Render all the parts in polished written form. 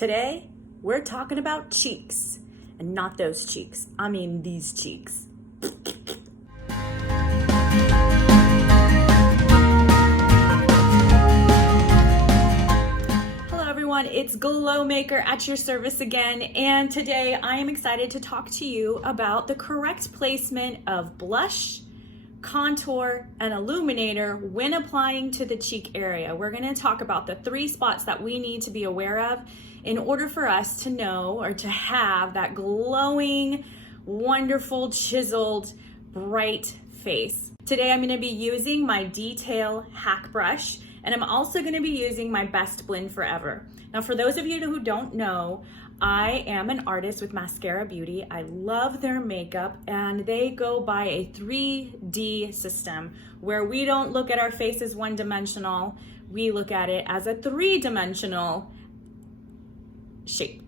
Today, we're talking about cheeks. And not those cheeks. I mean these cheeks. Hello everyone, it's Glow Maker at your service again. And today I am excited to talk to you about the correct placement of blush, contour, and illuminator when applying to the cheek area. We're going to talk about the 3 spots that we need to be aware of in order for us to know or to have that glowing, wonderful, chiseled, bright face. Today I'm going to be using my Detail Hack Brush, and I'm also going to be using my Best Blend Forever. Now, for those of you who don't know, I am an artist with Mascara Beauty. I love their makeup, and they go by a 3D system where we don't look at our face as one-dimensional. We look at it as a 3-dimensional shape.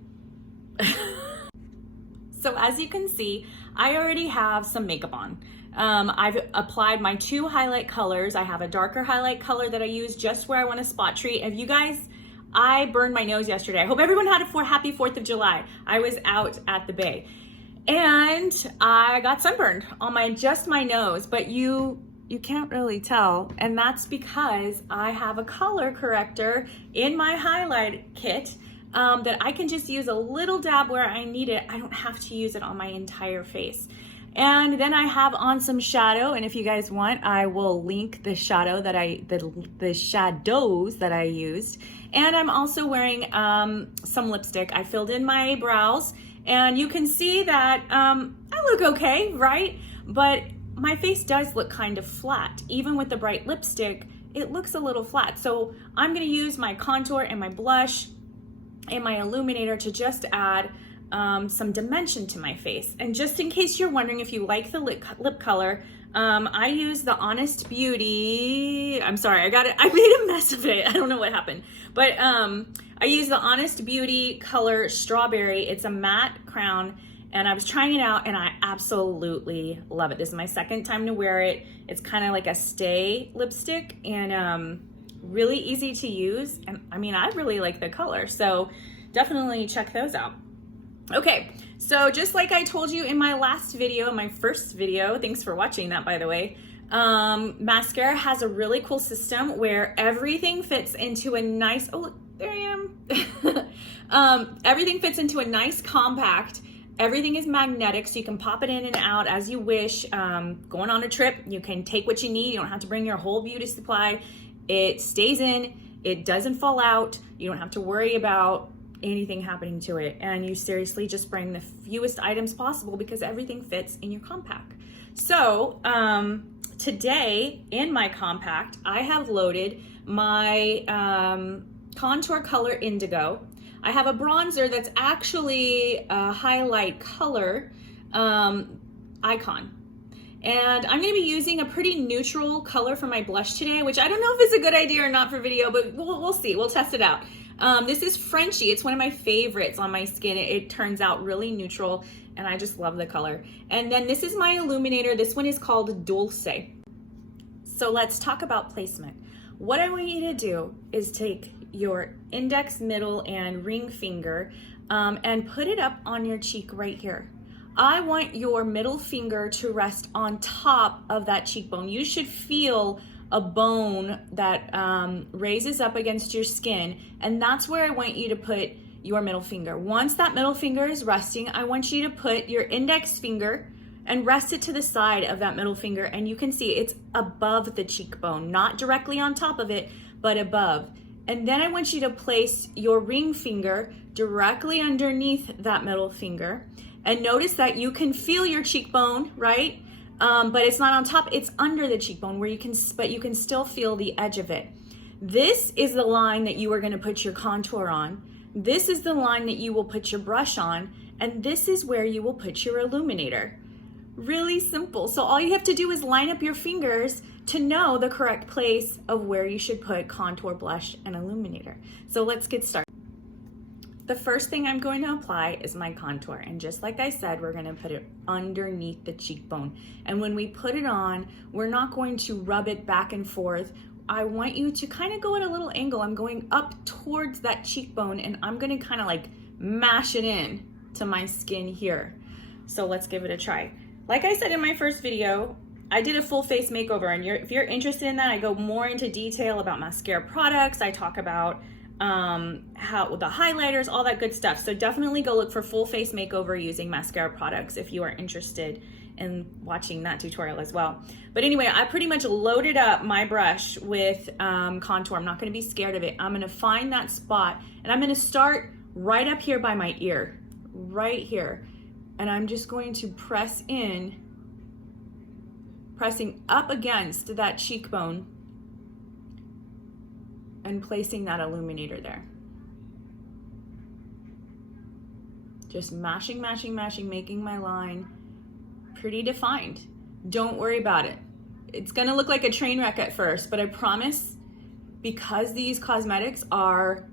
So as you can see, I already have some makeup on. I've applied my 2 highlight colors. I have a darker highlight color that I use just where I want to spot treat. If you guys, I burned my nose yesterday. I hope everyone had a happy 4th of July. I was out at the bay and I got sunburned on just my nose, but you can't really tell. And that's because I have a color corrector in my highlight kit that I can just use a little dab where I need it. I don't have to use it on my entire face. And then I have on some shadow, and if you guys want, I will link the shadow that the shadows that I used. And I'm also wearing some lipstick. I filled in my brows, and you can see that I look okay, right? But my face does look kind of flat. Even with the bright lipstick, it looks a little flat. So I'm gonna use my contour and my blush and my illuminator to just add some dimension to my face. And just in case you're wondering if you like the lip color, I use the Honest Beauty, I'm sorry, I made a mess of it. I don't know what happened. But I use the Honest Beauty color Strawberry. It's a matte crown, and I was trying it out and I absolutely love it. This is my 2nd time to wear it. It's kind of like a stay lipstick and really easy to use. And I mean, I really like the color, so definitely check those out. Okay, so just like I told you in my last video, my first video, thanks for watching that, by the way, mascara has a really cool system where everything fits into a nice, oh look, there I am. Everything fits into a nice compact. Everything is magnetic, so you can pop it in and out as you wish. Going on a trip, you can take what you need. You don't have to bring your whole beauty supply. It stays in, it doesn't fall out. You don't have to worry about anything happening to it, and you seriously just bring the fewest items possible because everything fits in your compact. So today in my compact, I have loaded my contour color Indigo. I have a bronzer that's actually a highlight color Icon. And I'm gonna be using a pretty neutral color for my blush today, which I don't know if it's a good idea or not for video, but we'll see, we'll test it out. This is Frenchie. It's one of my favorites on my skin. It turns out really neutral, and I just love the color. And then this is my illuminator. This one is called Dulce. So let's talk about placement. What I want you to do is take your index, middle, and ring finger and put it up on your cheek right here. I want your middle finger to rest on top of that cheekbone. You should feel a bone that raises up against your skin, and that's where I want you to put your middle finger. Once that middle finger is resting, I want you to put your index finger and rest it to the side of that middle finger, and you can see it's above the cheekbone, not directly on top of it, but above. And then I want you to place your ring finger directly underneath that middle finger, and notice that you can feel your cheekbone, right? But it's not on top, it's under the cheekbone but you can still feel the edge of it. This is the line that you are gonna put your contour on. This is the line that you will put your brush on, and this is where you will put your illuminator. Really simple. So all you have to do is line up your fingers to know the correct place of where you should put contour, blush, and illuminator. So let's get started. The first thing I'm going to apply is my contour, and just like I said, we're going to put it underneath the cheekbone. And when we put it on, we're not going to rub it back and forth. I want you to kind of go at a little angle. I'm going up towards that cheekbone, and I'm gonna kind of like mash it in to my skin here. So let's give it a try. Like I said in my first video, I did a full face makeover, and if you're interested in that, I go more into detail about mascara products. I talk about how the highlighters, all that good stuff. So definitely go look for full face makeover using mascara products if you are interested in watching that tutorial as well. But anyway, I pretty much loaded up my brush with contour. I'm not gonna be scared of it. I'm gonna find that spot, and I'm gonna start right up here by my ear, right here. And I'm just going to press in, pressing up against that cheekbone and placing that illuminator there. Just mashing, mashing, mashing, making my line pretty defined. Don't worry about it. It's gonna look like a train wreck at first, but I promise, because these cosmetics are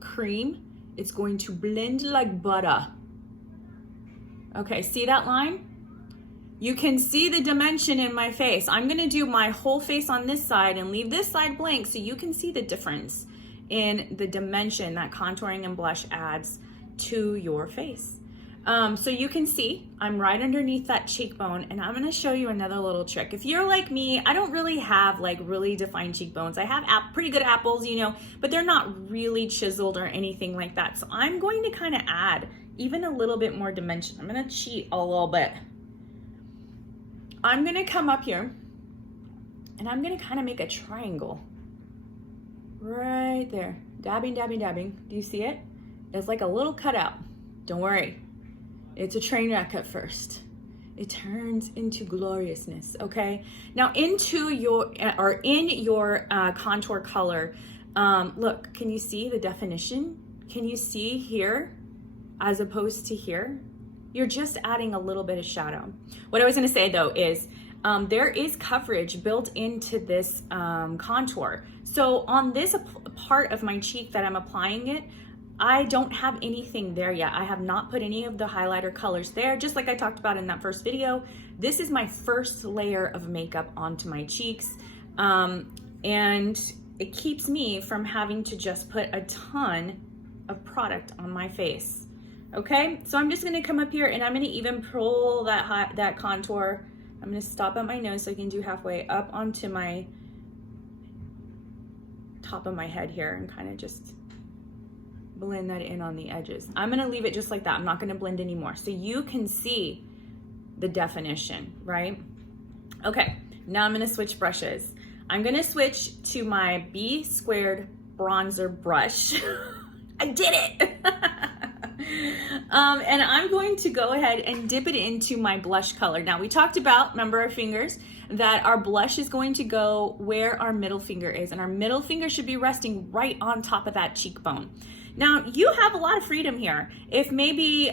cream, it's going to blend like butter. Okay, see that line? You can see the dimension in my face. I'm gonna do my whole face on this side and leave this side blank so you can see the difference in the dimension that contouring and blush adds to your face. So you can see I'm right underneath that cheekbone, and I'm gonna show you another little trick. If you're like me, I don't really have like really defined cheekbones. I have pretty good apples, you know, but they're not really chiseled or anything like that. So I'm going to kind of add even a little bit more dimension. I'm gonna cheat a little bit. I'm gonna come up here and I'm gonna kind of make a triangle right there. Dabbing, dabbing, dabbing. Do you see it? It's like a little cutout. Don't worry. It's a train wreck at first. It turns into gloriousness, okay? Now in your contour color, look, can you see the definition? Can you see here as opposed to here? You're just adding a little bit of shadow. What I was gonna say though is, there is coverage built into this contour. So on this part of my cheek that I'm applying it, I don't have anything there yet. I have not put any of the highlighter colors there, just like I talked about in that first video. This is my first layer of makeup onto my cheeks. And it keeps me from having to just put a ton of product on my face. Okay, so I'm just gonna come up here and I'm gonna even pull that contour. I'm gonna stop at my nose so I can do halfway up onto my top of my head here and kind of just blend that in on the edges. I'm gonna leave it just like that. I'm not gonna blend anymore. So you can see the definition, right? Okay, now I'm gonna switch brushes. I'm gonna switch to my B squared bronzer brush. I did it! And I'm going to go ahead and dip it into my blush color. Now we talked about, remember our fingers, that our blush is going to go where our middle finger is, and our middle finger should be resting right on top of that cheekbone. Now you have a lot of freedom here. If maybe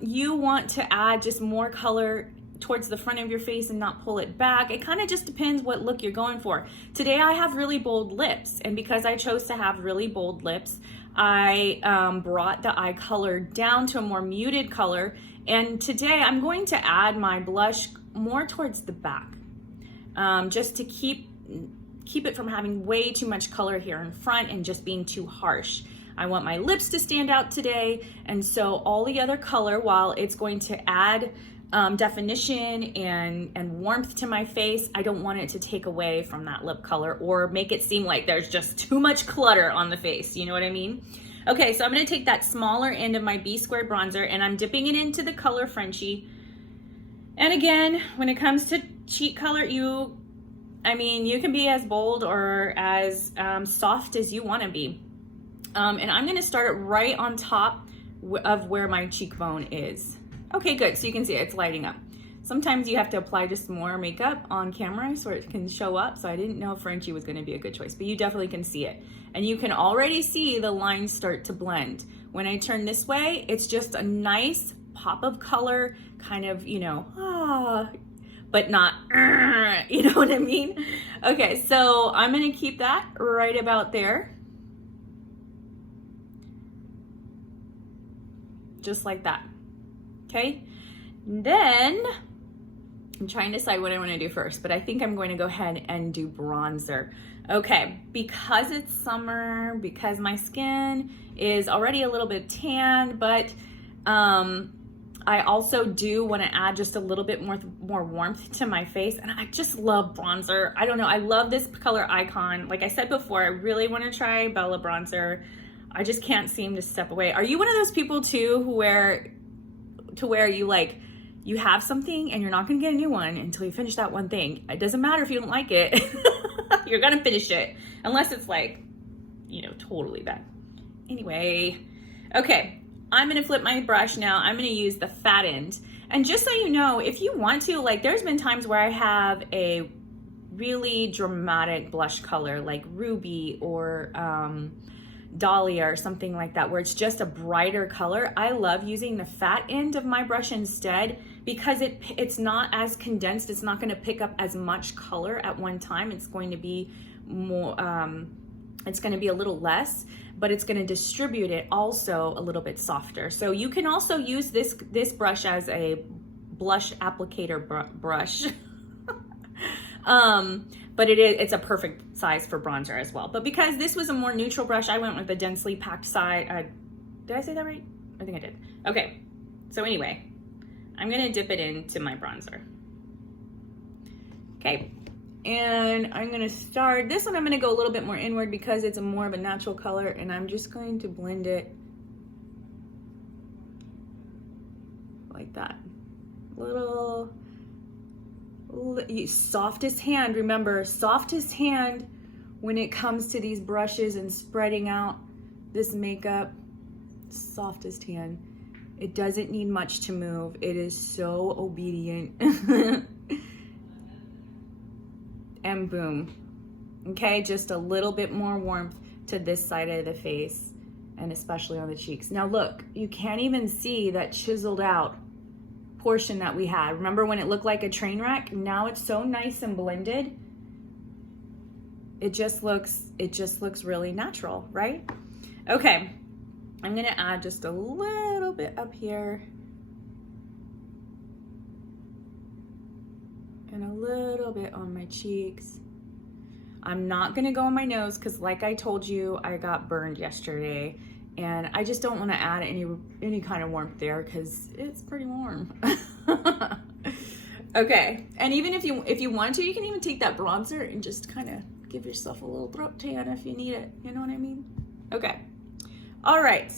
you want to add just more color towards the front of your face and not pull it back, it kind of just depends what look you're going for. Today I have really bold lips, and because I chose to have really bold lips, I brought the eye color down to a more muted color, and today I'm going to add my blush more towards the back, just to keep it from having way too much color here in front and just being too harsh. I want my lips to stand out today, and so all the other color, while it's going to add definition and warmth to my face, I don't want it to take away from that lip color or make it seem like there's just too much clutter on the face, you know what I mean? Okay, so I'm gonna take that smaller end of my B squared bronzer and I'm dipping it into the color Frenchie. And again, when it comes to cheek color, you can be as bold or as soft as you wanna be. And I'm gonna start it right on top of where my cheekbone is. Okay, good, so you can see it's lighting up. Sometimes you have to apply just more makeup on camera so it can show up, so I didn't know if Frenchie was gonna be a good choice, but you definitely can see it. And you can already see the lines start to blend. When I turn this way, it's just a nice pop of color, kind of, but not, you know what I mean? Okay, so I'm gonna keep that right about there. Just like that. Okay, then I'm trying to decide what I want to do first, but I think I'm going to go ahead and do bronzer. Okay, because it's summer, because my skin is already a little bit tanned, but I also do want to add just a little bit more warmth to my face, and I just love bronzer. I don't know, I love this color Icon. Like I said before, I really want to try Bella bronzer. I just can't seem to step away. Are you one of those people too who where you like, you have something and you're not gonna get a new one until you finish that one thing? It doesn't matter if you don't like it. You're gonna finish it, unless it's like, you know, totally bad. Anyway, okay, I'm gonna flip my brush now. I'm gonna use the fat end. And just so you know, if you want to, like, there's been times where I have a really dramatic blush color like Ruby or Dahlia or something like that, where it's just a brighter color. I love using the fat end of my brush instead, because it's not as condensed. It's not going to pick up as much color at one time. It's going to be more, it's going to be a little less, but it's going to distribute it also a little bit softer. So you can also use this brush as a blush applicator brush. But it's a perfect size for bronzer as well. But because this was a more neutral brush, I went with a densely packed size. Did I say that right? I think I did. Okay, so anyway, I'm gonna dip it into my bronzer. Okay, and I'm gonna start, this one I'm gonna go a little bit more inward because it's more of a natural color, and I'm just going to blend it like that. Little softest hand. Remember, softest hand when it comes to these brushes and spreading out this makeup. Softest hand. It doesn't need much to move. It is so obedient. And boom. Okay, just a little bit more warmth to this side of the face, and especially on the cheeks. Now look, you can't even see that chiseled out portion that we had. Remember when it looked like a train wreck? Now it's so nice and blended. It just looks really natural, right? Okay, I'm gonna add just a little bit up here and a little bit on my cheeks. I'm not gonna go on my nose because, like I told you, I got burned yesterday, and I just don't want to add any kind of warmth there because it's pretty warm. Okay, and even if you want to, you can even take that bronzer and just kind of give yourself a little throat tan if you need it. You know what I mean? Okay. All right.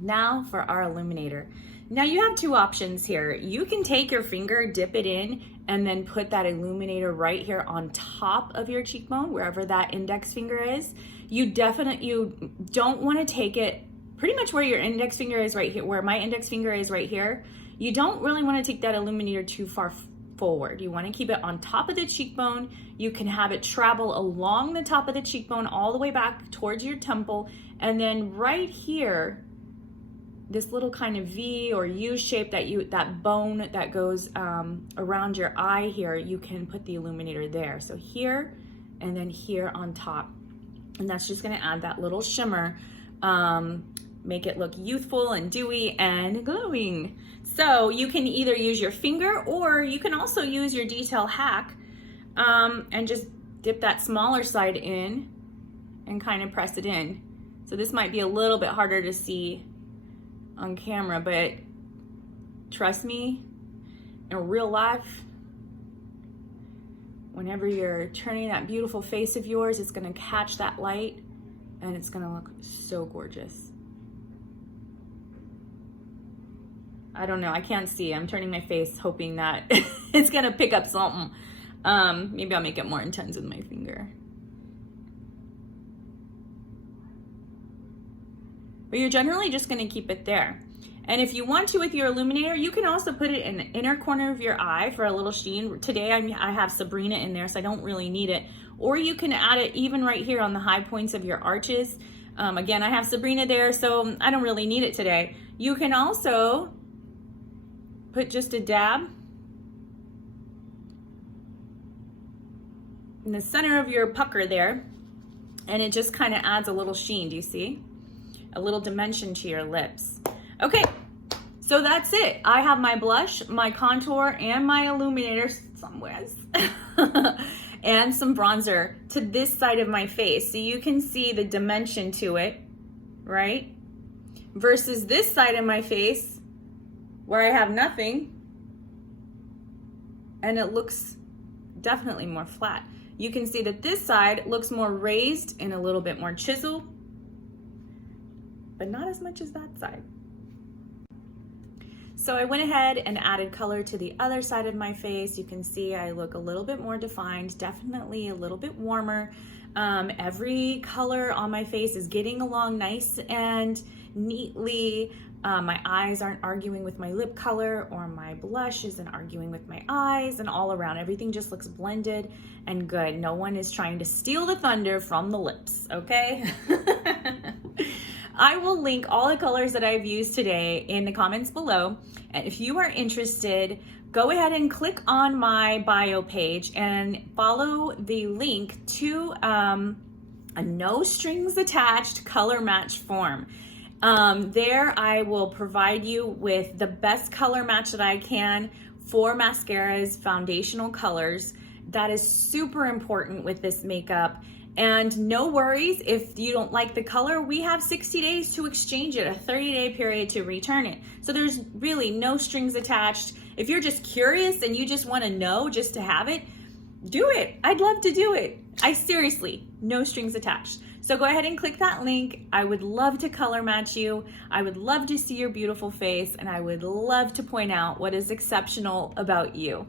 Now for our illuminator. Now you have two options here. You can take your finger, dip it in, and then put that illuminator right here on top of your cheekbone, wherever that index finger is. You don't want to take it pretty much where your index finger is right here, where my index finger is right here. You don't really want to take that illuminator too far forward. You want to keep it on top of the cheekbone. You can have it travel along the top of the cheekbone all the way back towards your temple, and then right here, this little kind of V or U shape that bone that goes around your eye here, you can put the illuminator there. So here and then here on top. And that's just gonna add that little shimmer, make it look youthful and dewy and glowing. So you can either use your finger, or you can also use your detail hack and just dip that smaller side in and kind of press it in. So this might be a little bit harder to see on camera, but trust me, in real life, whenever you're turning that beautiful face of yours, it's gonna catch that light and it's gonna look so gorgeous. I don't know, I can't see. I'm turning my face hoping that it's gonna pick up something. Maybe I'll make it more intense with my finger. But you're generally just gonna keep it there. And if you want to with your illuminator, you can also put it in the inner corner of your eye for a little sheen. Today I have Sabrina in there, so I don't really need it. Or you can add it even right here on the high points of your arches. Again, I have Sabrina there, so I don't really need it today. You can also put just a dab in the center of your pucker there, and it just kind of adds a little sheen. Do you see? A little dimension to your lips. Okay, So that's it. I have my blush, my contour, and my illuminator somewhere, and some bronzer to this side of my face. So you can see the dimension to it, right? Versus this side of my face where I have nothing, and it looks definitely more flat. You can see that this side looks more raised and a little bit more chiseled, but not as much as that side. So I went ahead and added color to the other side of my face. You can see I look a little bit more defined, definitely a little bit warmer. Every color on my face is getting along nice and neatly. My eyes aren't arguing with my lip color, or my blush isn't arguing with my eyes, and all around everything just looks blended and good. No one is trying to steal the thunder from the lips, okay? I will link all the colors that I've used today in the comments below. And if you are interested, go ahead and click on my bio page and follow the link to a no strings attached color match form. There I will provide you with the best color match that I can for mascaras, foundational colors. That is super important with this makeup. And no worries if you don't like the color, we have 60 days to exchange it, a 30-day period to return it. So there's really no strings attached. If you're just curious and you just want to know just to have it, do it. I'd love to do it. I seriously, no strings attached. So go ahead and click that link. I would love to color match you. I would love to see your beautiful face, and I would love to point out what is exceptional about you.